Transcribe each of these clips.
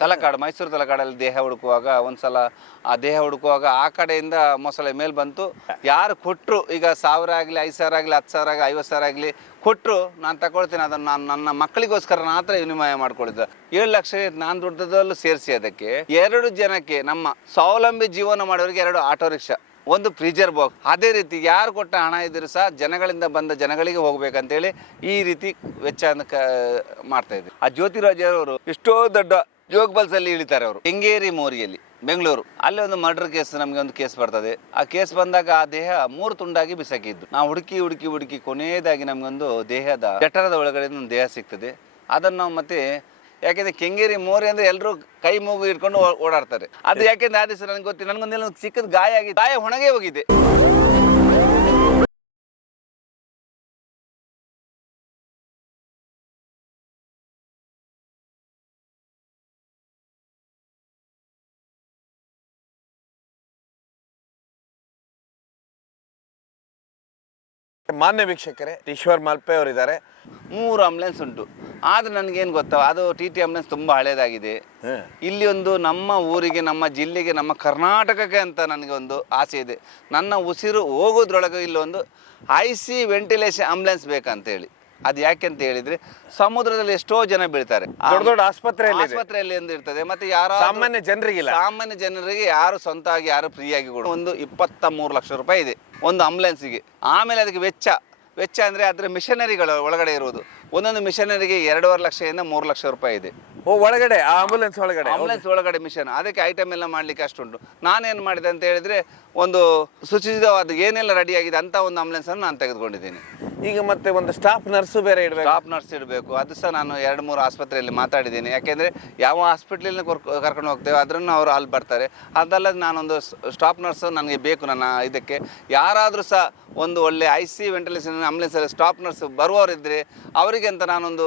ತಲಕಾಡು, ಮೈಸೂರು ತಲಕಾಡಲ್ಲಿ ದೇಹ ಹುಡುಕುವಾಗ ಒಂದ್ಸಲ ಆ ದೇಹ ಹುಡುಕುವಾಗ ಆ ಕಡೆಯಿಂದ ಮೊಸಳೆ ಮೇಲೆ ಬಂತು. ಯಾರು ಕೊಟ್ಟರು, ಈಗ 1000 ಆಗಲಿ 5000 ಆಗಲಿ 10,000 ಆಗಲಿ 50,000 ಆಗಲಿ ಕೊಟ್ಟರು, ನಾನು ತಗೊಳ್ತೀನಿ, ಅದನ್ನು ನಾನು ನನ್ನ ಮಕ್ಕಳಿಗೋಸ್ಕರ ಮಾತ್ರ ವಿನಿಮಯ ಮಾಡ್ಕೊಳ್ಳಿದ್ದೆ. 7 ಲಕ್ಷ ನಾನು ದುಡ್ಡದಲ್ಲೂ ಸೇರಿಸಿ ಅದಕ್ಕೆ 2 ಜನಕ್ಕೆ ನಮ್ಮ ಸ್ವಾವಲಂಬಿ ಜೀವನ ಮಾಡೋರಿಗೆ 2 ಆಟೋ ರಿಕ್ಷಾ, 1 ಫ್ರೀಜರ್ ಬಾಕ್ಸ್. ಅದೇ ರೀತಿ ಯಾರು ಕೊಟ್ಟ ಹಣ ಇದ್ರೂ ಸಹ ಜನಗಳಿಂದ ಬಂದ ಜನಗಳಿಗೆ ಹೋಗ್ಬೇಕಂತೇಳಿ ಈ ರೀತಿ ವೆಚ್ಚ ಮಾಡ್ತಾ ಇದ್ವಿ. ಆ ಜ್ಯೋತಿರಾಜ್ ಅವರು ಎಷ್ಟೋ ದೊಡ್ಡ ಜೋಗ್ಬಲ್ಸಲ್ಲಿ ಇಳಿತಾರೆ ಅವರು. ಕೆಂಗೇರಿ ಮೋರಿಯಲ್ಲಿ ಬೆಂಗಳೂರು, ಅಲ್ಲಿ ಒಂದು ಮರ್ಡರ್ ಕೇಸ್, ನಮಗೆ ಒಂದು ಕೇಸ್ ಬರ್ತದೆ. ಆ ಕೇಸ್ ಬಂದಾಗ ಆ ದೇಹ 3 ತುಂಡಾಗಿ ಬಿಸಾಕಿದ್ದು. ನಾವು ಹುಡುಕಿ ಹುಡುಕಿ ಹುಡುಕಿ ಕೊನೆಯದಾಗಿ ನಮಗೊಂದು ದೇಹದ ಜಠರದ ಒಳಗಡೆ ಒಂದು ದೇಹ ಸಿಗ್ತದೆ. ಅದನ್ನು ನಾವು ಮತ್ತೆ, ಯಾಕೆಂದ್ರೆ ಕೆಂಗೇರಿ ಮೋರಿ ಅಂದ್ರೆ ಎಲ್ಲರೂ ಕೈ ಮೂಗು ಇಟ್ಕೊಂಡು ಓಡಾಡ್ತಾರೆ. ಅದು ಯಾಕೆಂದ್ರೆ ಆ ದಿವಸ ನನಗೆ ಗೊತ್ತಿಲ್ಲ, ನನಗೊಂದೆಲ್ಲ ಚಿಕ್ಕದ ಗಾಯ ಆಗಿದೆ, ಗಾಯ ಒಣಗೇ ಹೋಗಿದೆ. ಮಾನ್ಯ ವೀಕ್ಷಕರೇ, ಈಶ್ವರ್ ಮಲ್ಪೆ ಅವರಿದ್ದಾರೆ. 3 ಆಂಬುಲೆನ್ಸ್ ಉಂಟು. ಆದ್ರೆ ನನಗೇನು ಗೊತ್ತಾ, ಅದು TT ಆಂಬುಲೆನ್ಸ್ ತುಂಬ ಹಳೇದಾಗಿದೆ. ಇಲ್ಲಿ ಒಂದು ನಮ್ಮ ಊರಿಗೆ, ನಮ್ಮ ಜಿಲ್ಲೆಗೆ, ನಮ್ಮ ಕರ್ನಾಟಕಕ್ಕೆ ಅಂತ ನನಗೆ ಒಂದು ಆಸೆ ಇದೆ. ನನ್ನ ಉಸಿರು ಹೋಗೋದ್ರೊಳಗೆ ಇಲ್ಲೊಂದು IC ವೆಂಟಿಲೇಷನ್ ಆಂಬುಲೆನ್ಸ್ ಬೇಕಂತೇಳಿ. ಅದು ಯಾಕೆ ಅಂತ ಹೇಳಿದ್ರೆ, ಸಮುದ್ರದಲ್ಲಿ ಎಷ್ಟೋ ಜನ ಬೀಳ್ತಾರೆ, ದೊಡ್ಡ ದೊಡ್ಡ ಆಸ್ಪತ್ರೆಯಲ್ಲಿ ಎಂದು ಇರ್ತದೆ. ಮತ್ತೆ ಯಾರು ಸಾಮಾನ್ಯ ಜನರಿಗೆ ಯಾರು ಸ್ವಂತವಾಗಿ ಯಾರು ಫ್ರೀಯಾಗಿ ಕೊಡು. ಒಂದು 23 ಲಕ್ಷ ರೂಪಾಯಿ ಇದೆ ಒಂದು ಆಂಬುಲೆನ್ಸಿಗೆ. ಆಮೇಲೆ ಅದಕ್ಕೆ ವೆಚ್ಚ ಅಂದರೆ ಅದರ ಮಿಷನರಿಗಳು ಒಳಗಡೆ ಇರುವುದು. ಒಂದೊಂದು ಮಿಷನರಿಗೆ 2.5 ಲಕ್ಷದಿಂದ 3 ಲಕ್ಷ ರೂಪಾಯಿ ಇದೆ. ಒಳಗಡೆ ಆಂಬುಲೆನ್ಸ್ ಒಳಗಡೆ ಮಿಷನ್, ಅದಕ್ಕೆ ಐಟಮ್ ಎಲ್ಲ ಮಾಡ್ಲಿಕ್ಕೆ ಅಷ್ಟುಂಟು. ನಾನೇನು ಮಾಡಿದೆ ಅಂತ ಹೇಳಿದ್ರೆ, ಒಂದು ಸುಚಿತವಾದ ಏನೆಲ್ಲ ರೆಡಿ ಆಗಿದೆ ಅಂತ ಒಂದು ಆಂಬುಲೆನ್ಸ್ ಅನ್ನು ನಾನು ತೆಗೆದುಕೊಂಡಿದ್ದೀನಿ. ಈಗ ಮತ್ತೆ ಒಂದು ಸ್ಟಾಫ್ ನರ್ಸು ಬೇರೆ ಇಡಬೇಕು. ಸ್ಟಾಫ್ ನರ್ಸ್ ಇಡಬೇಕು. ಅದು ಸಹ ನಾನು 2-3 ಆಸ್ಪತ್ರೆಯಲ್ಲಿ ಮಾತಾಡಿದ್ದೀನಿ. ಯಾಕೆಂದರೆ ಯಾವ ಹಾಸ್ಪಿಟ್ಲಿನ ಕರ್ಕೊಂಡು ಹೋಗ್ತೇವೆ ಅದನ್ನು ಅವರು ಅಲ್ಲಿ ಬರ್ತಾರೆ. ಅದಲ್ಲದೆ ನಾನೊಂದು ಸ್ಟಾಫ್ ನರ್ಸು ನನಗೆ ಬೇಕು ನನ್ನ ಇದಕ್ಕೆ. ಯಾರಾದರೂ ಸಹ ಒಂದು ಒಳ್ಳೆ IC ವೆಂಟಿಲೇಷನ್ ಆಂಬುಲೆನ್ಸಲ್ಲಿ ಸ್ಟಾಫ್ ನರ್ಸ್ ಬರುವವರಿದ್ದರೆ ಅವರಿಗೆ ಅಂತ ನಾನೊಂದು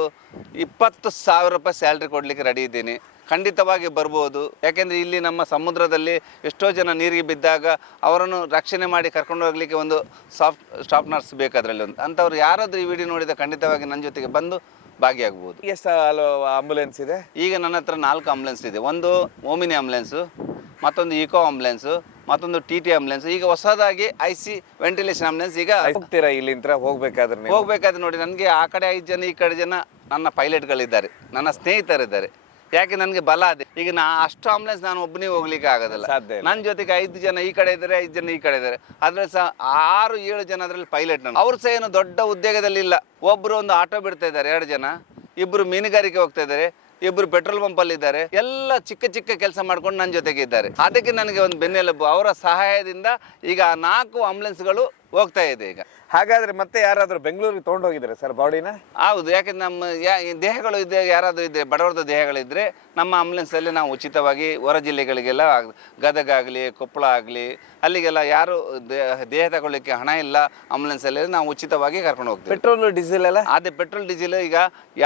20,000 ರೂಪಾಯಿ ಸ್ಯಾಲ್ರಿ ಕೊಡಲಿಕ್ಕೆ ರೆಡಿ ಇದ್ದೀನಿ. ಖಂಡಿತವಾಗಿ ಬರ್ಬೋದು. ಯಾಕೆಂದರೆ ಇಲ್ಲಿ ನಮ್ಮ ಸಮುದ್ರದಲ್ಲಿ ಎಷ್ಟೋ ಜನ ನೀರಿಗೆ ಬಿದ್ದಾಗ ಅವರನ್ನು ರಕ್ಷಣೆ ಮಾಡಿ ಕರ್ಕೊಂಡು ಹೋಗಲಿಕ್ಕೆ ಒಂದು ಸ್ಟಾಫ್ ನರ್ಸ್ ಬೇಕು ಅದರಲ್ಲಿ ಒಂದು. ಅಂಥವ್ರು ಯಾರಾದರೂ ಈ ವಿಡಿಯೋ ನೋಡಿದ ಖಂಡಿತವಾಗಿ ನನ್ನ ಜೊತೆಗೆ ಬಂದು ಭಾಗಿಯಾಗ್ಬೋದು. ಎಷ್ಟು ಆಂಬುಲೆನ್ಸ್ ಇದೆ? ಈಗ ನನ್ನ ಹತ್ರ 4 ಆಂಬುಲೆನ್ಸ್ ಇದೆ. ಒಂದು ಓಮಿನಿ ಆಂಬುಲೆನ್ಸು, ಮತ್ತೊಂದು ಈಕೋ ಆಂಬುಲೆನ್ಸು, ಮತ್ತೊಂದು TT ಆಂಬುಲೆನ್ಸ್. ಈಗ ಹೊಸದಾಗಿ IC ವೆಂಟಿಲೇಷನ್ ಆಂಬುಲೆನ್ಸ್. ಈಗ ಹೋಗ್ತೀರಾ ಇಲ್ಲಿಂದ ಹೋಗ್ಬೇಕಾದ್ರೆ ನೋಡಿ, ನನಗೆ ಆ ಕಡೆ 5 ಜನ ಈ ಕಡೆ ಜನ ನನ್ನ ಪೈಲಟ್ಗಳಿದ್ದಾರೆ, ನನ್ನ ಸ್ನೇಹಿತರಿದ್ದಾರೆ. ಯಾಕೆ ನನಗೆ ಬಲ ಅದೇ. ಈಗ ಅಷ್ಟು ಆಂಬುಲೆನ್ಸ್ ನಾನು ಒಬ್ಬನೇ ಹೋಗ್ಲಿಕ್ಕೆ ಆಗೋದಿಲ್ಲ. ನನ್ನ ಜೊತೆಗೆ 5 ಜನ ಈ ಕಡೆ ಇದ್ದಾರೆ, 5 ಜನ ಈ ಕಡೆ ಇದ್ದಾರೆ. ಅದ್ರಲ್ಲಿ ಸಹ 6-7 ಜನ ಅದರಲ್ಲಿ ಪೈಲಟ್. ಅವ್ರು ಸಹ ಏನು ದೊಡ್ಡ ಉದ್ಯೋಗದಲ್ಲಿ ಇಲ್ಲ. ಒಬ್ಬರು ಒಂದು ಆಟೋ ಬಿಡ್ತಾ ಇದ್ದಾರೆ, 2 ಜನ, ಇಬ್ಬರು ಮೀನುಗಾರಿಕೆ ಹೋಗ್ತಾ ಇದ್ದಾರೆ, ಇಬ್ಬರು ಪೆಟ್ರೋಲ್ ಪಂಪಲ್ಲಿ ಇದ್ದಾರೆ. ಎಲ್ಲ ಚಿಕ್ಕ ಚಿಕ್ಕ ಕೆಲಸ ಮಾಡ್ಕೊಂಡು ನನ್ನ ಜೊತೆಗೆ ಇದ್ದಾರೆ. ಅದಕ್ಕೆ ನನಗೆ ಒಂದು ಬೆನ್ನೆಲುಬು. ಅವರ ಸಹಾಯದಿಂದ ಈಗ 4 ಆಂಬುಲೆನ್ಸ್ಗಳು ಹೋಗ್ತಾ ಇದೆ. ಈಗ ಹಾಗಾದ್ರೆ ಮತ್ತೆ ಯಾರಾದ್ರೂ ಬೆಂಗಳೂರಿಗೆ ತೊಗೊಂಡೋಗಿದ್ದಾರೆ ಸರ್ ಬಾಡಿನ? ಹೌದು. ಯಾಕೆಂದ್ರೆ ನಮ್ಮ ದೇಹಗಳು ಇದ್ದರೆ, ಯಾರಾದರೂ ಇದ್ದರೆ, ಬಡವರದ ದೇಹಗಳಿದ್ದರೆ ನಮ್ಮ ಆಂಬುಲೆನ್ಸಲ್ಲಿ ನಾವು ಉಚಿತವಾಗಿ ಹೊರ ಜಿಲ್ಲೆಗಳಿಗೆಲ್ಲ, ಗದಗ ಆಗಲಿ ಕೊಪ್ಪಳ ಆಗಲಿ ಅಲ್ಲಿಗೆಲ್ಲ ಯಾರು ದೇಹ ತಗೊಳ್ಳಿಕ್ಕೆ ಹಣ ಇಲ್ಲ ಆಂಬುಲೆನ್ಸಲ್ಲಿ ನಾವು ಉಚಿತವಾಗಿ ಕರ್ಕೊಂಡು ಹೋಗ್ತೀವಿ. ಪೆಟ್ರೋಲ್ ಡೀಸೆಲ್ ಎಲ್ಲ ಅದೇ ಪೆಟ್ರೋಲ್ ಡೀಸೆಲ್. ಈಗ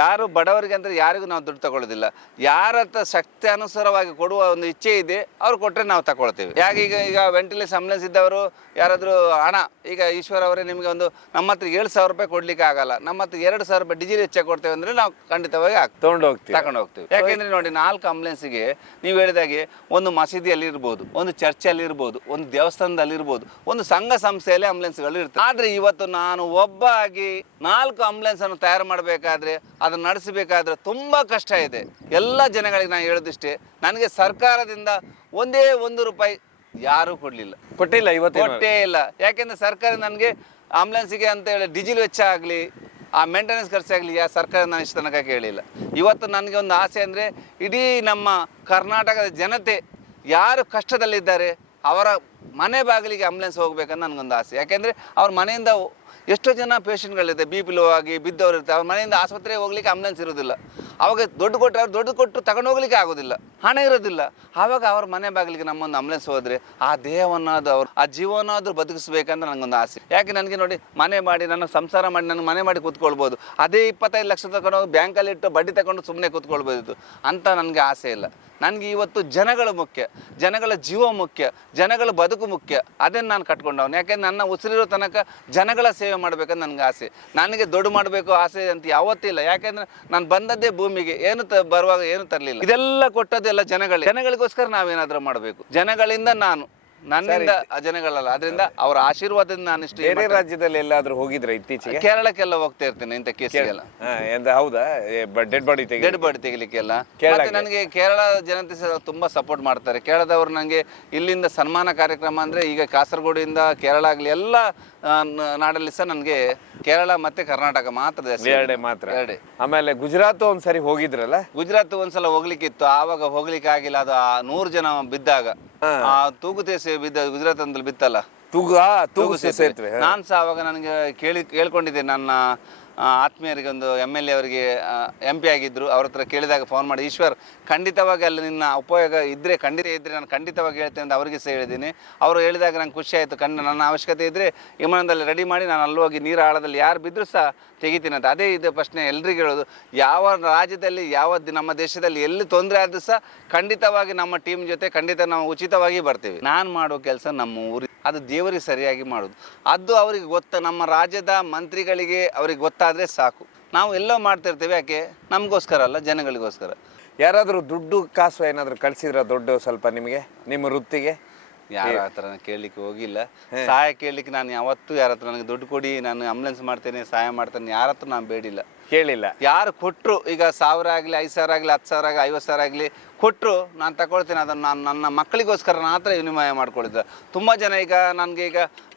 ಯಾರು ಬಡವರಿಗೆ ಅಂದರೆ ಯಾರಿಗೂ ನಾವು ದುಡ್ಡು ತಗೊಳ್ಳೋದಿಲ್ಲ. ಯಾರ ಶಕ್ತಿ ಅನುಸಾರವಾಗಿ ಕೊಡುವ ಒಂದು ಇಚ್ಛೆ ಇದೆ ಅವ್ರು ಕೊಟ್ಟರೆ ನಾವು ತಗೊಳ್ತೇವೆ. ಯಾಕೆ ಈಗ ವೆಂಟಿಲೇಷನ್ ಆಂಬುಲೆನ್ಸ್ ಇದ್ದವರು ಯಾರಾದರೂ ಹಣ, ಈಗ ಈಶ್ವರ್ ಅವರೇ ನಿಮಗೆ ಒಂದು ನಮ್ಮ ಹತ್ರ 7,000 ರೂಪಾಯಿ ಕೊಡ್ಲಿಕ್ಕೆ ಆಗಲ್ಲ, ನಮ್ಮ ಹತ್ರ 2,000 ರೂಪಾಯಿ ಡೀಸೆಲ್ ಹೆಚ್ಚಾಗಿ ಕೊಡ್ತೇವೆ ಅಂದ್ರೆ ನಾವು ಖಂಡಿತವಾಗಿ ತಗೊಂಡು ಹೋಗ್ತೀವಿ. ಯಾಕೆಂದ್ರೆ ನೋಡಿ, 4 ಆಂಬುಲೆನ್ಸ್ಗೆ ನೀವು ಹೇಳಿದಾಗೆ ಒಂದು ಮಸೀದಿಯಲ್ಲಿ ಇರ್ಬೋದು, ಒಂದು ಚರ್ಚಲ್ಲಿ ಇರ್ಬೋದು, ಒಂದು ದೇವಸ್ಥಾನದಲ್ಲಿ ಇರ್ಬೋದು, ಒಂದು ಸಂಘ ಸಂಸ್ಥೆಯಲ್ಲಿ ಆಂಬುಲೆನ್ಸ್ಗಳು ಇರ್ತವೆ. ಆದ್ರೆ ಇವತ್ತು ನಾನು ಒಬ್ಬ ಆಗಿ 4 ಆಂಬುಲೆನ್ಸ್ ಅನ್ನು ತಯಾರು ಮಾಡಬೇಕಾದ್ರೆ, ಅದನ್ನು ನಡೆಸಬೇಕಾದ್ರೆ ತುಂಬಾ ಕಷ್ಟ ಇದೆ. ಎಲ್ಲ ಜನಗಳಿಗೆ ನಾನು ಹೇಳೋದಿಷ್ಟೇ, ನನಗೆ ಸರ್ಕಾರದಿಂದ ಒಂದೇ 1 ರೂಪಾಯಿ ಯಾರೂ ಕೊಟ್ಟಿಲ್ಲ, ಕೊಟ್ಟೇ ಇಲ್ಲ. ಯಾಕೆಂದ್ರೆ ಸರ್ಕಾರ ನನಗೆ ಆಂಬುಲೆನ್ಸಿಗೆ ಅಂತ ಹೇಳಿ ಡೀಸೆಲ್ ವೆಚ್ಚ ಆಗಲಿ, ಆ ಮೇಂಟೆನೆನ್ಸ್ ಖರ್ಚಾಗಲಿ ಸರ್ಕಾರ ನಾನು ಇಷ್ಟು ತನಕ ಕೇಳಿಲ್ಲ. ಇವತ್ತು ನನಗೆ ಒಂದು ಆಸೆ ಅಂದರೆ, ಇಡೀ ನಮ್ಮ ಕರ್ನಾಟಕದ ಜನತೆ ಯಾರು ಕಷ್ಟದಲ್ಲಿದ್ದಾರೆ ಅವರ ಮನೆ ಬಾಗಿಲಿಗೆ ಆಂಬುಲೆನ್ಸ್ ಹೋಗ್ಬೇಕಂತ ನನಗೊಂದು ಆಸೆ. ಯಾಕೆಂದರೆ ಅವ್ರ ಮನೆಯಿಂದ ಎಷ್ಟೋ ಜನ ಪೇಷಂಟ್ಗಳಿದೆ, BP ಲೋ ಆಗಿ ಬಿದ್ದವರು ಇರ್ತಾರೆ. ಅವ್ರ ಮನೆಯಿಂದ ಆಸ್ಪತ್ರೆಗೆ ಹೋಗ್ಲಿಕ್ಕೆ ಆಂಬುಲೆನ್ಸ್ ಇರೋದಿಲ್ಲ. ಅವಾಗ ದುಡ್ಡು ಕೊಟ್ಟು ತಗೊಂಡು ಹೋಗ್ಲಿಕ್ಕೆ ಆಗೋದಿಲ್ಲ, ಹಣ ಇರೋದಿಲ್ಲ. ಆವಾಗ ಅವ್ರ ಮನೆ ಬಾಗಿಲಿಗೆ ನಮ್ಮೊಂದು ಆಂಬುಲೆನ್ಸ್ ಹೋದರೆ ಆ ದೇಹವನ್ನಾದ್ರು ಅವ್ರು, ಆ ಜೀವನಾದ್ರೂ ಬದುಕಿಸ್ಬೇಕಂತ ನನಗೊಂದು ಆಸೆ. ಯಾಕೆ ನನಗೆ ನೋಡಿ, ಮನೆ ಮಾಡಿ ನನ್ನ ಸಂಸಾರ ಮಾಡಿ ನಾನು ಮನೆ ಮಾಡಿ ಕೂತ್ಕೊಳ್ಬೋದು. ಅದೇ 25 ಲಕ್ಷ ತಗೊಂಡು ಬ್ಯಾಂಕಲ್ಲಿ ಇಟ್ಟು ಬಡ್ಡಿ ತಗೊಂಡು ಸುಮ್ಮನೆ ಕೂತ್ಕೊಳ್ಬೋದು ಅಂತ ನನಗೆ ಆಸೆ ಇಲ್ಲ. ನನಗೆ ಇವತ್ತು ಜನಗಳು ಮುಖ್ಯ, ಜನಗಳ ಜೀವ ಮುಖ್ಯ, ಜನಗಳ ಬದುಕು ಮುಖ್ಯ. ಅದನ್ನು ನಾನು ಕಟ್ಕೊಂಡವನು. ಯಾಕೆಂದ್ರೆ ನನ್ನ ಉಸಿರಿರೋ ತನಕ ಜನಗಳ ಸೇವೆ ಮಾಡಬೇಕಂತ ನನಗೆ ಆಸೆ. ನನಗೆ ದೊಡ್ಡ ಮಾಡಬೇಕು ಆಸೆ ಅಂತ ಯಾವತ್ತೂ ಇಲ್ಲ. ಯಾಕೆಂದ್ರೆ ನಾನು ಬಂದದ್ದೇ ಭೂಮಿಗೆ, ಏನು ಬರುವಾಗ ಏನು ತರಲಿಲ್ಲ. ಇದೆಲ್ಲ ಕೊಟ್ಟದ್ದೆಲ್ಲ ಜನಗಳಿಗೋಸ್ಕರ ನಾವೇನಾದರೂ ಮಾಡಬೇಕು. ಜನಗಳಿಂದ ನನ್ನಿಂದ ಜನಗಳಲ್ಲ, ಅದರಿಂದ ಅವರ ಆಶೀರ್ವಾದದಿಂದ ನಾನು ಇಷ್ಟು ಬೇರೆ ರಾಜ್ಯದಲ್ಲಿ ಎಲ್ಲಾದ್ರೂ ಹೋಗಿದ್ರೆ ಇತ್ತೀಚೆಗೆ? ಕೇರಳಕ್ಕೆಲ್ಲ ಹೋಗ್ತಾ ಇರ್ತೇನೆ ಇಂಥ ಕೇಸಿಗೆಲ್ಲ. ಹೌದಾ? ಡೆಡ್ ಬಾಡಿ ತೆಗಿಲಿಕ್ಕೆಲ್ಲ. ಮತ್ತೆ ನನಗೆ ಕೇರಳ ಜನತೆ ತುಂಬಾ ಸಪೋರ್ಟ್ ಮಾಡ್ತಾರೆ. ಕೇರಳದವರು ನನಗೆ ಇಲ್ಲಿಂದ ಸನ್ಮಾನ ಕಾರ್ಯಕ್ರಮ ಅಂದ್ರೆ ಈಗ ಕಾಸರಗೋಡಿಂದ ಕೇರಳ ಆಗ್ಲಿ ಎಲ್ಲ ನಾಡಲ್ಲಿ ಸಹ ನನಗೆ ಕೇರಳ ಮತ್ತೆ ಕರ್ನಾಟಕ ಮಾತ್ರ ಎರಡೇ. ಆಮೇಲೆ ಗುಜರಾತ್ ಒಂದ್ಸರಿ ಹೋಗಿದ್ರಲ್ಲ? ಗುಜರಾತ್ ಒಂದ್ಸಲ ಹೋಗ್ಲಿಕ್ಕಿತ್ತು, ಆವಾಗ ಹೋಗ್ಲಿಕ್ಕೆ ಆಗಿಲ್ಲ. ಅದು 100 ಜನ ಬಿದ್ದಾಗ ತೂಗುತೆ ಬಿದ್ದ ಗುಜರಾತ್ ಅಂತಲ್ಲಿ ಬಿತ್ತಲ್ಲ, ತೂಗು ಸೇತುವೆ. ನಾನು ಸಹ ಆವಾಗ ನನಗೆ ಕೇಳ್ಕೊಂಡಿದ್ದೆ ನನ್ನ ಆತ್ಮೀಯರಿಗೆ, ಒಂದು MLA ಅವರಿಗೆ MP ಆಗಿದ್ರು, ಅವ್ರ ಹತ್ರ ಕೇಳಿದಾಗ ಫೋನ್ ಮಾಡಿ, ಈಶ್ವರ್ ಖಂಡಿತವಾಗಿ ಅಲ್ಲಿ ನಿನ್ನ ಉಪಯೋಗ ಇದ್ದರೆ ನಾನು ಖಂಡಿತವಾಗಿ ಹೇಳ್ತೇನೆ ಅಂತ ಅವರಿಗೆ ಸಹ ಹೇಳಿದ್ದೀನಿ. ಅವರು ಹೇಳಿದಾಗ ನಂಗೆ ಖುಷಿ ಆಯಿತು. ನನ್ನ ಅವಶ್ಯಕತೆ ಇದ್ದರೆ ವಿಮಾನದಲ್ಲಿ ರೆಡಿ ಮಾಡಿ ನಾನು ಅಲ್ಲಿ ಹೋಗಿ ನೀರು ಆಳದಲ್ಲಿ ಯಾರು ಬಿದ್ದರೂ ಸಹ ತೆಗಿತೀನಿ ಅಂತ. ಅದೇ ಇದು ಪ್ರಶ್ನೆ ಎಲ್ರಿಗೂ ಹೇಳೋದು, ಯಾವ ರಾಜ್ಯದಲ್ಲಿ ನಮ್ಮ ದೇಶದಲ್ಲಿ ಎಲ್ಲಿ ತೊಂದರೆ ಆದರೂ ಸಹ ಖಂಡಿತವಾಗಿ ನಮ್ಮ ಟೀಮ್ ಜೊತೆ ಖಂಡಿತ ನಾವು ಉಚಿತವಾಗಿ ಬರ್ತೀವಿ. ನಾನು ಮಾಡೋ ಕೆಲಸ ನಮ್ಮ ಊರಿಗೆ, ಅದು ದೇವರಿಗೆ ಸರಿಯಾಗಿ ಮಾಡೋದು. ಅದು ಅವರಿಗೆ ನಮ್ಮ ರಾಜ್ಯದ ಮಂತ್ರಿಗಳಿಗೆ ಅವ್ರಿಗೆ ಗೊತ್ತಾದರೆ ಸಾಕು. ನಾವು ಎಲ್ಲೋ ಮಾಡ್ತಿರ್ತೀವಿ, ಯಾಕೆ? ನಮಗೋಸ್ಕರ ಅಲ್ಲ, ಜನಗಳಿಗೋಸ್ಕರ. ಯಾರಾದರೂ ದುಡ್ಡು ಕಾಸು ಏನಾದರೂ ಕಳಿಸಿದ್ರ ದೊಡ್ಡ ಸ್ವಲ್ಪ ನಿಮಗೆ, ನಿಮ್ಮ ವೃತ್ತಿಗೆ? ಯಾರ ಹತ್ರ ಕೇಳಲಿಕ್ಕೆ ಹೋಗಿಲ್ಲ. ಸಹಾಯ ಕೇಳಲಿಕ್ಕೆ ನಾನು ಯಾವತ್ತೂ ಯಾರ ಹತ್ರ ನನಗೆ ದುಡ್ಡು ಕೊಡಿ, ನಾನು ಆಂಬುಲೆನ್ಸ್ ಮಾಡ್ತೇನೆ, ಸಹಾಯ ಮಾಡ್ತೇನೆ, ಯಾರ ಹತ್ರ ನಾನು ಬೇಡಿಲ್ಲ, ಕೇಳಿಲ್ಲ. ಯಾರು ಕೊಟ್ಟರು, ಈಗ 1000 ಆಗಲಿ 5000 ಆಗಲಿ 10,000 ಆಗಲಿ 50,000 ಆಗಲಿ ಕೊಟ್ಟರು ನಾನು ತಗೊಳ್ತೀನಿ. ಅದನ್ನು ನಾನು ನನ್ನ ಮಕ್ಕಳಿಗೋಸ್ಕರ ಮಾತ್ರ ವಿನಿಮಯ ಮಾಡ್ಕೊಂಡಿದ್ದೆ. ತುಂಬ ಜನ ಈಗ ನನಗೆ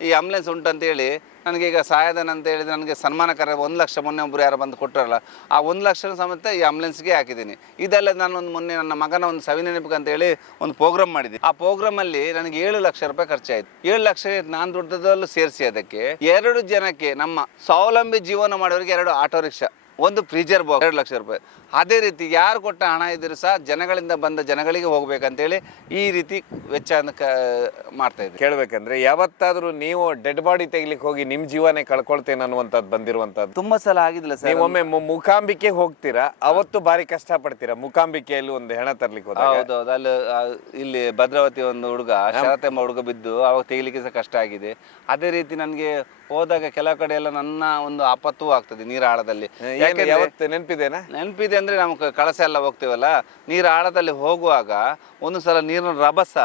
ಈ ಆಂಬುಲೆನ್ಸ್ ಉಂಟಂತೇಳಿ ನನಗೆ ಈಗ ಸಹಾಯಧನ ಅಂತ ಹೇಳಿದ್ರೆ ನನಗೆ ಸನ್ಮಾನ ಕಾರ್ಯ 1 ಲಕ್ಷ ಮೊನ್ನೆ ಒಬ್ಬರು ಯಾರು ಬಂದು ಕೊಟ್ಟರಲ್ಲ, ಆ 1 ಲಕ್ಷ ಸಮೇತ ಈ ಆಂಬುಲೆನ್ಸ್ಗೆ ಹಾಕಿದ್ದೀನಿ. ಇದೆಲ್ಲ ನಾನು ಮೊನ್ನೆ ನನ್ನ ಮಗನ ಒಂದು ಸವಿನೆನಪಿಗೆ ಅಂತ ಹೇಳಿ ಒಂದು ಪ್ರೋಗ್ರಾಮ್ ಮಾಡಿದ್ದೀನಿ. ಆ ಪ್ರೋಗ್ರಾಮಲ್ಲಿ ನನಗೆ 7 ಲಕ್ಷ ರೂಪಾಯಿ ಖರ್ಚಾಯಿತು. 7 ಲಕ್ಷ ನಾನು ದುಡ್ಡದಲ್ಲೂ ಸೇರಿಸಿ ಅದಕ್ಕೆ 2 ಜನಕ್ಕೆ ನಮ್ಮ ಸ್ವಾವಲಂಬಿ ಜೀವನ ಮಾಡೋರಿಗೆ 2 ಆಟೋ ರಿಕ್ಷಾ, ಒಂದು ಫ್ರೀಜರ್ ಬಾಕ್ಸ್, 2 ಲಕ್ಷ ರೂಪಾಯಿ. ಅದೇ ರೀತಿ ಯಾರು ಕೊಟ್ಟ ಹಣ ಇದ್ದರೂ ಸಹ ಜನಗಳಿಂದ ಬಂದ ಜನಗಳಿಗೆ ಹೋಗ್ಬೇಕಂತೇಳಿ ಈ ರೀತಿ ವೆಚ್ಚವನ್ನು ಮಾಡ್ತಾ ಇದ್ದೀವಿ. ಕೇಳಬೇಕಂದ್ರೆ ಯಾವತ್ತಾದರೂ ನೀವು ಡೆಡ್ ಬಾಡಿ ತೆಗಿಲಿಕ್ಕೆ ಹೋಗಿ ನಿಮ್ಮ ಜೀವನೇ ಕಳ್ಕೊಳ್ತೇನೆ ಅನ್ನುವಂಥದ್ದು ಬಂದಿರುವಂಥದ್ದು? ತುಂಬಾ ಸಲ ಆಗಿದಿಲ್ಲ ಸರ್. ನೀವು ಒಮ್ಮೆ ಮೂಕಾಂಬಿಕೆ ಹೋಗ್ತೀರಾ, ಅವತ್ತು ಬಾರಿ ಕಷ್ಟ ಪಡ್ತೀರಾ. ಮೂಕಾಂಬಿಕೆಯಲ್ಲಿ ಒಂದು ಹೆಣ ತರ್ಲಿಕ್ಕೆ ಹೋದಾಗ ಹೌದೌದು, ಅಲ್ಲಿ ಇಲ್ಲಿ ಭದ್ರಾವತಿ ಒಂದು ಹುಡುಗ ಶರತ್ ಎಂಬ ಹುಡುಗ ಬಿದ್ದು ಅವಾಗ ತೆಗಿಲಿಕ್ಕೆ ಸಹ ಕಷ್ಟ ಆಗಿದೆ. ಅದೇ ರೀತಿ ನನಗೆ ಹೋದಾಗ ಕೆಲವು ಕಡೆ ಎಲ್ಲ ನನ್ನ ಒಂದು ಆಪತ್ತು ಆಗ್ತದೆ ನೀರ ಆಳದಲ್ಲಿ. ನೆನಪಿದೆ ಅಂದ್ರೆ ನಮ್ಗೆ ಕಳಸ ಎಲ್ಲ ಹೋಗ್ತೀವಲ್ಲ, ನೀರು ಆಳದಲ್ಲಿ ಹೋಗುವಾಗ ಒಂದು ಸಲ ನೀರಿನ ರಭಸ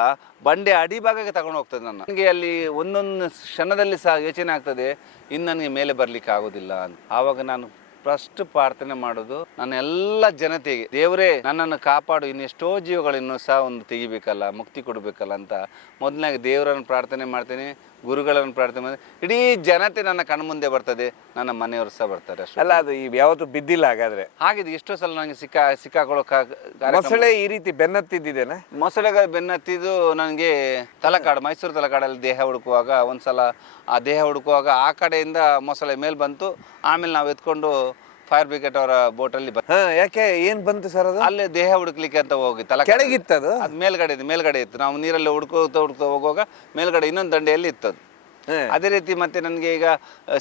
ಬಂಡೆ ಅಡಿಭಾಗಕ್ಕೆ ತಗೊಂಡು ಹೋಗ್ತದೆ ನನಗೆ. ಅಲ್ಲಿ ಒಂದೊಂದು ಕ್ಷಣದಲ್ಲಿ ಸಹ ಯೋಚನೆ ಆಗ್ತದೆ, ಇನ್ನು ನನಗೆ ಮೇಲೆ ಬರ್ಲಿಕ್ಕೆ ಆಗೋದಿಲ್ಲ ಅಂತ. ಆವಾಗ ನಾನು ಫಸ್ಟ್ ಪ್ರಾರ್ಥನೆ ಮಾಡೋದು ನನ್ನ ಎಲ್ಲ ಜನತೆಗೆ, ದೇವರೇ ನನ್ನನ್ನು ಕಾಪಾಡು, ಇನ್ನೆಷ್ಟೋ ಜೀವಗಳನ್ನು ಸಹ ಒಂದು ತೆಗಿಬೇಕಲ್ಲ, ಮುಕ್ತಿ ಕೊಡಬೇಕಲ್ಲ ಅಂತ ಮೊದಲಾಗಿ ದೇವರನ್ನು ಪ್ರಾರ್ಥನೆ ಮಾಡ್ತೇನೆ, ಗುರುಗಳನ್ನು ಪ್ರಾರ್ಥನೆ ಮಾಡಿ. ಇಡೀ ಜನತೆ ನನ್ನ ಕಣ್ಮುಂದೆ ಬರ್ತದೆ, ನನ್ನ ಮನೆಯವರು ಸಹ ಬರ್ತಾರೆ ಅಷ್ಟೇ. ಅಲ್ಲ, ಅದು ಯಾವತ್ತೂ ಬಿದ್ದಿಲ್ಲ ಹಾಗಾದ್ರೆ? ಹಾಗಿದೆ, ಎಷ್ಟೋ ಸಲ ನನಗೆ ಸಿಕ್ಕಾಕೊಳ್ಳೋ ಮೊಸಳೆ ಈ ರೀತಿ ಬೆನ್ನತ್ತಿದ್ದೇನೆ. ಮೊಸಳೆಗಳು ಬೆನ್ನತ್ತಿದ್ದು ನನಗೆ ತಲಕಾಡು, ಮೈಸೂರು ತಲಕಾಡಲ್ಲಿ ದೇಹ ಹುಡುಕುವಾಗ ಒಂದ್ಸಲ ಆ ದೇಹ ಹುಡುಕುವಾಗ ಆ ಕಡೆಯಿಂದ ಮೊಸಳೆ ಮೇಲೆ ಬಂತು. ಆಮೇಲೆ ನಾವು ಎತ್ಕೊಂಡು ಫೈರ್ ಬ್ರಿಗೇಡ್ ಅವರ ಬೋಟಲ್ಲಿ ಯಾಕೆ ಏನ್ ಬಂತು ಸರ್ ಅದು? ಅಲ್ಲೇ ದೇಹ ಹುಡುಕ್ಲಿಕ್ಕೆ ಅಂತ ಹೋಗಿ ಕೆಳಗಿತ್ತು ಅದು ಮೇಲ್ಗಡೆ ಇತ್ತು. ನಾವು ನೀರಲ್ಲಿ ಹುಡುಕೋತಾ ಹೋಗುವಾಗ ಮೇಲ್ಗಡೆ ಇನ್ನೊಂದು ದಂಡೆಯಲ್ಲಿ ಇತ್ತದು. ಅದೇ ರೀತಿ ಮತ್ತೆ ನನಗೆ ಈಗ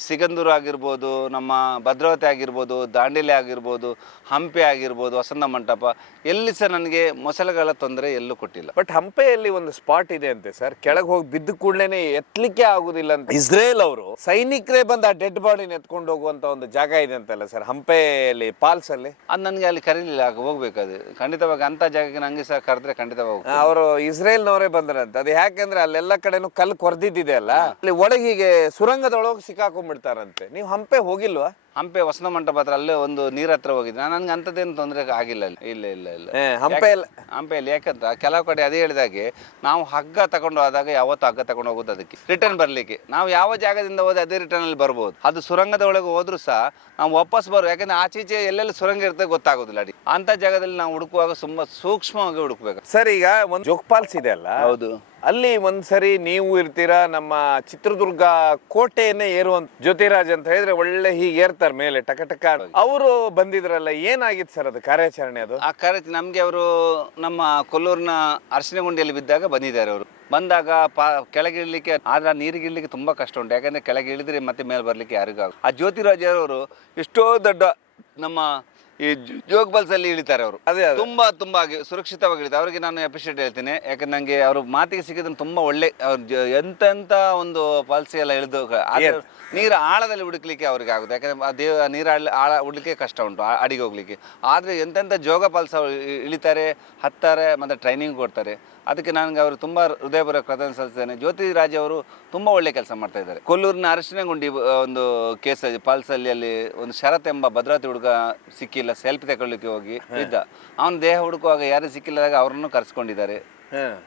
ಸಿಗಂದೂರು ಆಗಿರ್ಬೋದು, ನಮ್ಮ ಭದ್ರಾವತಿ ಆಗಿರ್ಬೋದು, ದಾಂಡೇಲಿ ಆಗಿರ್ಬೋದು, ಹಂಪೆ ಆಗಿರ್ಬೋದು, ವಸಂತ ಮಂಟಪ, ಎಲ್ಲಿ ಸಹ ನನಗೆ ಮೊಸಳೆಗಳ ತೊಂದರೆ ಎಲ್ಲೂ ಕೊಟ್ಟಿಲ್ಲ. ಬಟ್ ಹಂಪೆಯಲ್ಲಿ ಒಂದು ಸ್ಪಾಟ್ ಇದೆ ಅಂತೆ ಸರ್, ಕೆಳಗೆ ಹೋಗಿ ಬಿದ್ದ ಕೂಡಲೇ ಎತ್ತಲಿಕ್ಕೆ ಆಗುದಿಲ್ಲ ಅಂತ. ಇಸ್ರೇಲ್ ಅವರು ಸೈನಿಕರೇ ಬಂದು ಆ ಡೆಡ್ ಬಾಡಿನ ಎತ್ಕೊಂಡು ಹೋಗುವಂತ ಒಂದು ಜಾಗ ಇದೆ ಅಂತಲ್ಲ ಸರ್ ಹಂಪೆಯಲ್ಲಿ, ಪಾಲ್ಸ್ ಅಲ್ಲಿ? ಅದು ನನಗೆ ಅಲ್ಲಿ ಕರೀಲಿಲ್ಲ, ಹೋಗ್ಬೇಕಾದ್ರೆ ಖಂಡಿತವಾಗಿ ಅಂತ ಜಾಗಕ್ಕೆ ನಂಗೆ ಸಹ ಕರೆದ್ರೆ ಖಂಡಿತವಾಗಿ. ಅವರು ಇಸ್ರೇಲ್ನವರೇ ಬಂದ್ರಂತೆ. ಅದು ಯಾಕಂದ್ರೆ ಅಲ್ಲೆಲ್ಲ ಕಡೆನೂ ಕಲ್ಲು ಕೊರ್ದಿದ್ದಿದೆ ಅಲ್ಲ, ಒಳಗಿಗೆ ಸುರಂಗದೊಳಗೆ ಸಿಕ್ಕಾಕೊಂಡ್ಬಿಡ್ತಾರಂತೆ. ನೀವು ಹಂಪೆ ಹೋಗಿಲ್ವಾ? ಹಂಪೆ ವಸಂತ ಮಂಟಪ ಹತ್ರ ಅಲ್ಲೇ ಒಂದು ನೀರ್ ಹತ್ರ ಹೋಗಿದ್ದೆ. ನನ್ಗೆ ಅಂತದೇನು ತೊಂದರೆ ಆಗಿಲ್ಲ ಅಲ್ಲಿ. ಇಲ್ಲ ಹಂಪೆಯಲ್ಲಿ ಯಾಕಂತ ಕೆಲವು ಕಡೆ ಅದೇ ಹೇಳಿದಾಗೆ ನಾವು ಹಗ್ಗ ತಗೊಂಡು ಹೋದಾಗ ಯಾವತ್ತು ಹಗ್ಗ ತಗೊಂಡು ಹೋಗೋದು ಅದಕ್ಕೆ ರಿಟರ್ನ್ ಬರ್ಲಿಕ್ಕೆ. ನಾವು ಯಾವ ಜಾಗದಿಂದ ಹೋದ್ರೆ ಅದೇ ರಿಟರ್ನ್ ಅಲ್ಲಿ ಬರ್ಬೋದು. ಅದು ಸುರಂಗದ ಒಳಗೆ ಹೋದ್ರೂ ಸಹ ನಾವು ವಾಪಸ್ ಯಾಕಂದ್ರೆ ಆಚೀಚೆ ಎಲ್ಲೆಲ್ಲಿ ಸುರಂಗ ಇರ್ತದೆ ಗೊತ್ತಾಗೋದಿಲ್ಲ. ಅಡಿ ಅಂತ ಜಾಗದಲ್ಲಿ ನಾವು ಹುಡುಕುವಾಗ ತುಂಬಾ ಸೂಕ್ಷ್ಮವಾಗಿ ಹುಡುಕ್ಬೇಕು. ಸರ್, ಈಗ ಒಂದು ಜೋಗ್ ಫಾಲ್ಸ್ ಇದೆ ಅಲ್ಲ, ಹೌದು, ಅಲ್ಲಿ ಒಂದ್ಸರಿ ನೀವು ಇರ್ತೀರಾ, ನಮ್ಮ ಚಿತ್ರದುರ್ಗ ಕೋಟೆಯನ್ನೇ ಏರುವಂತ ಜ್ಯೋತಿರಾಜ್ ಅಂತ ಹೇಳಿದ್ರೆ ಒಳ್ಳೆ ಹೀಗೆ ಏರ್ತಾರೆ ಮೇಲೆ ಟಕ ಅವರು ಬಂದಿದ್ರಲ್ಲ, ಏನಾಗಿತ್ತು ಸರ್ ಅದು ಕಾರ್ಯಾಚರಣೆ? ಅದು ಆ ಕಾರ್ಯ ನಮ್ಗೆ ಅವರು ನಮ್ಮ ಕೊಲ್ಲೂರಿನ ಅರಸಿನಗುಂಡಿಯಲ್ಲಿ ಬಿದ್ದಾಗ ಬಂದಿದ್ದಾರೆ. ಅವರು ಬಂದಾಗ ಕೆಳಗೆ ಇಳಿಲಿಕ್ಕೆ, ಆದ್ರೆ ನೀರಿಗೆ ಇಳಿಲಿಕ್ಕೆ ತುಂಬಾ ಕಷ್ಟ ಉಂಟು. ಯಾಕಂದ್ರೆ ಕೆಳಗೆ ಇಳಿದ್ರೆ ಮತ್ತೆ ಮೇಲೆ ಬರ್ಲಿಕ್ಕೆ ಯಾರಿಗೂ ಆ ಜ್ಯೋತಿರಾಜ್ ಅವರು ಎಷ್ಟೋ ದೊಡ್ಡ ನಮ್ಮ ಈ ಜೋಗ್ ಫಾಲ್ಸ್ ಅಲ್ಲಿ ಇಳಿತಾರೆ ಅವರು. ಅದೇ ಅದೇ. ತುಂಬಾ ಸುರಕ್ಷಿತವಾಗಿ ಇಳಿತಾರೆ. ಅವರಿಗೆ ನಾನು ಅಪ್ರಿಷಿಯೇಟ್ ಹೇಳ್ತೀನಿ. ಯಾಕಂದ್ರೆ ನಂಗೆ ಅವರು ಮಾತಿಗೆ ಸಿಕ್ಕಿದ್ರೆ ತುಂಬಾ ಒಳ್ಳೆ ಎಂತೆಂತ ಒಂದು ಫಾಲ್ಸ್ ಎಲ್ಲ ಇಳಿದು ನೀರು ಆಳದಲ್ಲಿ ಹುಡುಕ್ಲಿಕ್ಕೆ ಅವ್ರಿಗೆ ಆಗುತ್ತೆ. ಯಾಕಂದ್ರೆ ನೀರು ಆಳ ಹುಡ್ಲಿಕ್ಕೆ ಕಷ್ಟ ಉಂಟು ಅಡಿಗೆ ಹೋಗ್ಲಿಕ್ಕೆ. ಆದ್ರೆ ಎಂತೆಂತ ಜೋಗ ಫಾಲ್ಸ್ ಇಳಿತಾರೆ, ಹತ್ತಾರೆ, ಮತ್ತೆ ಟ್ರೈನಿಂಗ್ ಕೊಡ್ತಾರೆ. ಅದಕ್ಕೆ ನನಗೆ ಅವರು ತುಂಬಾ ಹೃದಯಪೂರ್ವಕ ಕೃತಜ್ಞತೆ ಸಲ್ಲಿಸ್ತೇನೆ. ಜ್ಯೋತಿರಾಜ್ ಅವರು ತುಂಬಾ ಒಳ್ಳೆ ಕೆಲಸ ಮಾಡ್ತಾ ಇದ್ದಾರೆ. ಕೊಲ್ಲೂರಿನ ಅರಶಿನಗುಂಡಿ ಒಂದು ಕೇಸ್ ಫಾಲ್ಸ್ ಅಲ್ಲಿ ಒಂದು ಶರತ್ ಎಂಬ ಭದ್ರಾವತಿ ಹುಡುಗ ಸಿಕ್ಕಿಲ್ಲ, ಸೆಲ್ಫಿ ತಗೊಳ್ಳಿಕ್ಕೆ ಹೋಗಿ ಇದ್ದ. ಅವನ ದೇಹ ಹುಡುಕುವಾಗ ಯಾರು ಸಿಕ್ಕಿಲ್ಲದಾಗ ಅವರನ್ನು ಕರೆಸ್ಕೊಂಡಿದ್ದಾರೆ.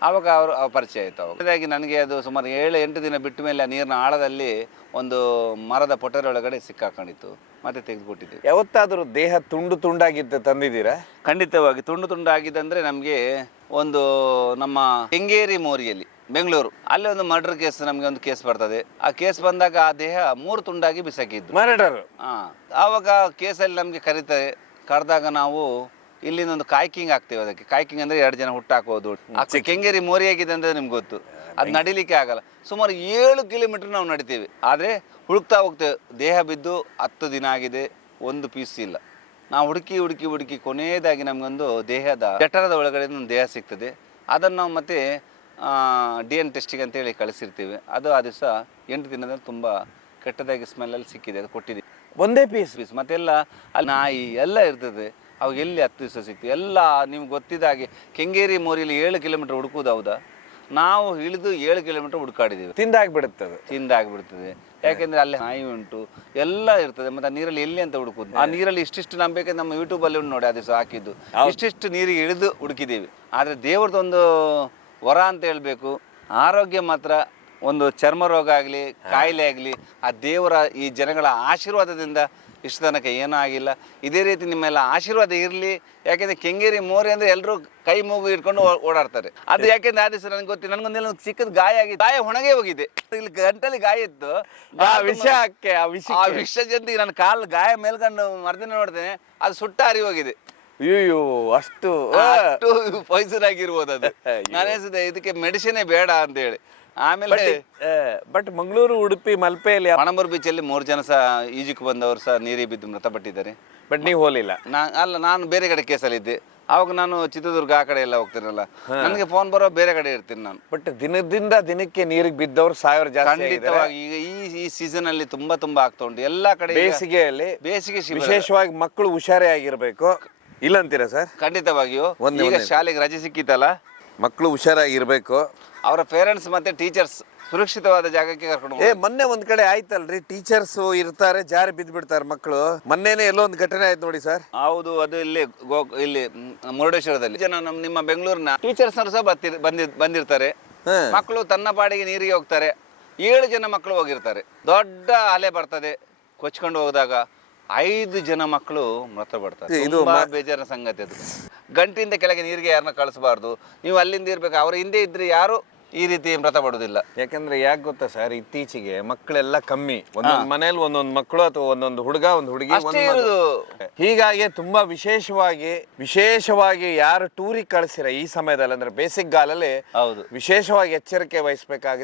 ಆವಾಗ ಅವರು ಪರಿಚಯ ಆಯ್ತು. ಅವಾಗಾಗಿ ನನಗೆ ಅದು ಸುಮಾರು 7-8 ದಿನ ಬಿಟ್ಟ ಮೇಲೆ ನೀರಿನ ಆಳದಲ್ಲಿ ಒಂದು ಮರದ ಪೊಟರೆ ಒಳಗಡೆ ಸಿಕ್ಕಾಕೊಂಡಿತ್ತು. ಮತ್ತೆ ತೆಗೆದುಕೊಟ್ಟಿದ್ದೆ. ಯಾವತ್ತಾದ್ರೂ ದೇಹ ತುಂಡು ತುಂಡಾಗಿದ್ದು ತಂದಿದ್ದೀರಾ? ಖಂಡಿತವಾಗಿ ತುಂಡು ಆಗಿದ್ದಂದ್ರೆ ನಮಗೆ ಒಂದು ನಮ್ಮ ಕೆಂಗೇರಿ ಮೋರಿಯಲ್ಲಿ ಬೆಂಗಳೂರು ಅಲ್ಲಿ ಒಂದು ಮರ್ಡರ್ ಕೇಸ್, ನಮಗೆ ಒಂದು ಕೇಸ್ ಬರ್ತದೆ. ಆ ಕೇಸ್ ಬಂದಾಗ ಆ ದೇಹ 3 ತುಂಡಾಗಿ ಬಿಸಾಕಿದ್ದು ಮರ್ಡರ್. ಆವಾಗ ಕೇಸಲ್ಲಿ ನಮಗೆ ಕರೆದಾಗ ನಾವು ಇಲ್ಲಿಂದ ಒಂದು ಕಾಯ್ಕಿಂಗ್ ಆಗ್ತೇವೆ. ಅದಕ್ಕೆ ಕಾಯ್ಕಿಂಗ್ ಅಂದ್ರೆ 2 ಜನ ಹುಟ್ಟಾಕೋದು. ಕೆಂಗೇರಿ ಮೋರಿ ಆಗಿದೆ ಅಂದ್ರೆ ನಿಮ್ಗೆ ಗೊತ್ತು, ಅದು ನಡಿಲಿಕ್ಕೆ ಆಗಲ್ಲ. ಸುಮಾರು 7 ಕಿಲೋಮೀಟರ್ ನಾವು ನಡಿತೀವಿ. ಆದ್ರೆ ಹುಡುಕ್ತಾ ಹೋಗ್ತೇವೆ. ದೇಹ ಬಿದ್ದು 10 ದಿನ ಆಗಿದೆ, ಒಂದು ಪೀಸ್ ಇಲ್ಲ. ನಾವು ಹುಡುಕಿ ಕೊನೆಯದಾಗಿ ನಮಗೊಂದು ದೇಹದ ಜಠರದ ಒಳಗಡೆ ಒಂದು ದೇಹ ಸಿಗ್ತದೆ. ಅದನ್ನು ನಾವು ಮತ್ತೆ DNA ಟೆಸ್ಟಿಗೆ ಅಂತೇಳಿ ಕಳಿಸಿರ್ತೀವಿ. ಅದು ಆ ದಿವಸ 8 ದಿನದಲ್ಲಿ ತುಂಬ ಕೆಟ್ಟದಾಗಿ ಸ್ಮೆಲ್ಲಲ್ಲಿ ಸಿಕ್ಕಿದೆ. ಅದು ಕೊಟ್ಟಿದ್ದೀವಿ. ಒಂದೇ ಪೀಸ್ ಮತ್ತೆಲ್ಲ ಅಲ್ಲಿ ನಾಯಿ ಎಲ್ಲ ಇರ್ತದೆ. ಅವಾಗ ಎಲ್ಲಿ 10 ದಿವಸ ಸಿಗ್ತದೆ ಎಲ್ಲ. ನಿಮ್ಗೆ ಗೊತ್ತಿದ್ದ ಹಾಗೆ ಕೆಂಗೇರಿ ಮೋರಿಯಲ್ಲಿ 7 ಕಿಲೋಮೀಟರ್ ಹುಡುಕುವುದು. ಹೌದಾ, ನಾವು ಇಳಿದು 7 ಕಿಲೋಮೀಟರ್ ಹುಡುಕಾಡಿದ್ದೀವಿ. ತಿಂದಾಗ್ಬಿಡ್ತದೆ. ಯಾಕೆಂದ್ರೆ ಅಲ್ಲಿ ನಾಯಿ ಉಂಟು, ಎಲ್ಲ ಇರ್ತದೆ. ಮತ್ತೆ ನೀರಲ್ಲಿ ಎಲ್ಲಿ ಅಂತ ಹುಡುಕುದು. ಆ ನೀರಲ್ಲಿ ಇಷ್ಟಿಷ್ಟು ನಂಬೇಕಂದ್ರೆ ನಮ್ಮ ಯೂಟ್ಯೂಬಲ್ಲಿ ಉಂಟು ನೋಡಿ, ಆ ದಿವಸ ಹಾಕಿದ್ದು. ಇಷ್ಟಿಷ್ಟು ನೀರಿಗೆ ಇಳಿದು ಹುಡುಕಿದ್ದೀವಿ. ಆದರೆ ದೇವ್ರದೊಂದು ವರ ಅಂತ ಹೇಳ್ಬೇಕು. ಆರೋಗ್ಯ ಮಾತ್ರ ಒಂದು ಚರ್ಮ ರೋಗ ಆಗಲಿ ಕಾಯಿಲೆ ಆಗಲಿ ಆ ದೇವರ ಈ ಜನಗಳ ಆಶೀರ್ವಾದದಿಂದ ಇಷ್ಟು ತನಕ ಏನೂ ಆಗಿಲ್ಲ. ಇದೇ ರೀತಿ ನಿಮ್ಮೆಲ್ಲ ಆಶೀರ್ವಾದ ಇರಲಿ. ಯಾಕೆಂದ್ರೆ ಕೆಂಗೇರಿ ಮೋರಿ ಅಂದ್ರೆ ಎಲ್ಲರೂ ಕೈ ಮೂಗು ಇಟ್ಕೊಂಡು ಓಡಾಡ್ತಾರೆ. ಅದು ಯಾಕೆಂದ್ರೆ ಆ ದಿವಸ ನನಗೆ ಗೊತ್ತಿಲ್ಲ, ನನಗೊಂದೆಲ್ಲ ಚಿಕ್ಕದ ಗಾಯ ಆಗಿದೆ. ಗಾಯ ಒಣಗೆ ಹೋಗಿದೆ. ಇಲ್ಲಿ ಗಂಟಲಿ ಗಾಯ ಇತ್ತು. ಆ ವಿಷ ಜಂತಿಗೆ ನನ್ನ ಕಾಲು ಗಾಯ ಮೇಲ್ಕೊಂಡು ಮರ್ದಿನ ನೋಡ್ತೇನೆ, ಅದು ಸುಟ್ಟ ಹರಿ ಹೋಗಿದೆ. ಅಯ್ಯೋ, ಅಷ್ಟು ಪಾಯ್ಸನ್ ಆಗಿರ್ಬೋದು ಅದು. ನಾನು ಅನಿಸಿದೆ ಇದಕ್ಕೆ ಮೆಡಿಸಿನೇ ಬೇಡ ಅಂತ ಹೇಳಿ. ಆಮೇಲೆ ಬಟ್ ಮಂಗಳೂರು, ಉಡುಪಿ, ಮಲ್ಪೆಯಲ್ಲಿ ಪಣಂಬೂರು ಬೀಚಲ್ಲಿ 3 ಜನ ಸಹ ಈಜಕ್ಕೆ ಬಂದವರು ಸಹ ನೀರಿಗೆ ಬಿದ್ದು ಮೃತಪಟ್ಟಿದ್ದಾರೆ. ಬಟ್ ನೀವು ಹೋಲಿಲ್ಲ? ನಾನು ಬೇರೆ ಕಡೆ ಕೇಸಲ್ಲಿ ಇದ್ದೆ. ಅವಾಗ ನಾನು ಚಿತ್ರದುರ್ಗ ಆ ಕಡೆ ಎಲ್ಲ ಹೋಗ್ತೀನಲ್ಲ, ನನಗೆ ಫೋನ್ ಬರೋ ಬೇರೆ ಕಡೆ ಇರ್ತೀನಿ ನಾನು. ಬಟ್ ದಿನದಿಂದ ದಿನಕ್ಕೆ ನೀರಿಗೆ ಬಿದ್ದವ್ರು 1000 ಜಾಸ್ತಿ. ಖಂಡಿತವಾಗಿ ಈಗ ಈ ಸೀಸನ್ ಅಲ್ಲಿ ತುಂಬಾ ಆಗ್ತಾ ಉಂಟು ಎಲ್ಲ ಕಡೆ. ಬೇಸಿಗೆ ವಿಶೇಷವಾಗಿ ಮಕ್ಕಳು ಹುಷಾರೇ ಆಗಿರ್ಬೇಕು, ಇಲ್ಲ ಅಂತೀರಾ ಸರ್? ಖಂಡಿತವಾಗಿಯೂ. ಈಗ ಶಾಲೆಗೆ ರಜೆ ಸಿಕ್ಕಿತ್ತಲ್ಲ, ಮಕ್ಕಳು ಹುಷಾರಾಗಿರ್ಬೇಕು. ಅವರ ಪೇರೆಂಟ್ಸ್ ಮತ್ತೆ ಟೀಚರ್ಸ್ ಸುರಕ್ಷಿತವಾದ ಜಾಗಕ್ಕೆ ಕರ್ಕೊಂಡು ಮೊನ್ನೆ ಒಂದ್ ಕಡೆ ಆಯ್ತಲ್ರಿ, ಟೀಚರ್ಸ್ ಇರ್ತಾರೆ, ಜಾರಿ ಬಿದ್ದು ಬಿಡ್ತಾರೆ ಮಕ್ಕಳು. ಮೊನ್ನೆನೆ ಎಲ್ಲೋ ಒಂದು ಘಟನೆ ಆಯ್ತು ನೋಡಿ ಸರ್. ಹೌದು, ಅದು ಇಲ್ಲಿ ಮುರುಡೇಶ್ವರದಲ್ಲಿ ಜನ ನಿಮ್ಮ ಬೆಂಗಳೂರಿನ ಟೀಚರ್ಸ್ ಸಹ ಬಂದಿರ್ತಾರೆ. ಮಕ್ಕಳು ತನ್ನ ಪಾಡಿಗೆ ನೀರಿಗೆ ಹೋಗ್ತಾರೆ. 7 ಜನ ಮಕ್ಕಳು ಹೋಗಿರ್ತಾರೆ. ದೊಡ್ಡ ಅಲೆ ಬರ್ತದೆ, ಕೊಚ್ಕೊಂಡು ಹೋದಾಗ 5 ಜನ ಮಕ್ಕಳು ಮೃತಪಡ್ತಾರೆ. ಇದು ಬೇಜಾರಿನ ಸಂಗತಿ. ಅದು ಗಂಟಿಂದ ಕೆಳಗೆ ನೀರಿಗೆ ಯಾರನ್ನ ಕಳಿಸಬಾರ್ದು. ನೀವು ಅಲ್ಲಿಂದ ಇರ್ಬೇಕು. ಅವರ ಹಿಂದೆ ಇದ್ರೆ ಯಾರು ಈ ರೀತಿ ಮೃತಪಡುವುದಿಲ್ಲ. ಯಾಕಂದ್ರೆ ಯಾಕೆ ಗೊತ್ತಾ ಸರ್, ಇತ್ತೀಚೆಗೆ ಮಕ್ಕಳೆಲ್ಲ ಕಮ್ಮಿ. ಒಂದೊಂದು ಮನೇಲಿ ಒಂದೊಂದು ಮಕ್ಕಳು ಅಥವಾ ಒಂದೊಂದು ಹುಡುಗ ಒಂದು ಹುಡುಗಿ. ಹೀಗಾಗಿ ತುಂಬಾ ವಿಶೇಷವಾಗಿ ಯಾರು ಟೂರಿಗೆ ಕಳಿಸಿರ ಈ ಸಮಯದಲ್ಲಿ ಅಂದ್ರೆ ಬೇಸಿಗೆ ಗಾಲಲ್ಲಿ ಹೌದು ವಿಶೇಷವಾಗಿ ಎಚ್ಚರಿಕೆ ವಹಿಸಬೇಕಾಗುತ್ತೆ.